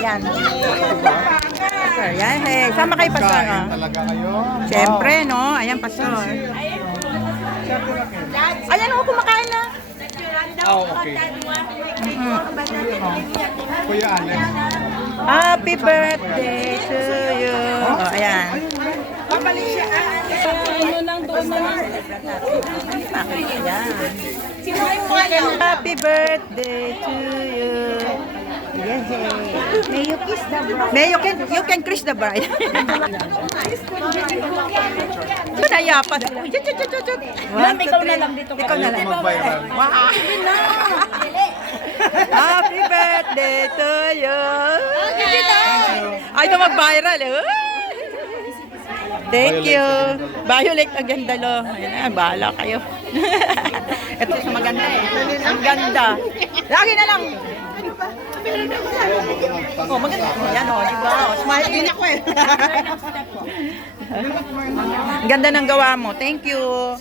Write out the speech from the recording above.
Yan. Pastor, yan. Hey, sama kay Pastor. Kain Oh. talaga kayo. Siyempre, no? Ayan, Pastor. Ayan, oh, kumakain na. Oh, okay. Kuya Alex. Happy birthday to you. Oh, ayan. Ayan. Happy birthday to you. Yay. May you kiss the bride. May you can kiss the bride. Saya pa. Chut, chut, chut, chut, chut. Ma'am, ikaw na lang dito. Ikaw na lang. Mag-viral. Wow. Happy birthday to you. Ay, ito mag-viral. Thank you. Violet, ang ganda lo. Ayan na, bahala kayo. Ito sa maganda eh. Ang ganda. Lagi na lang. Oh, maganda. Yan o, diba? Smile din ako eh. Ang ganda ng gawa mo. Thank you.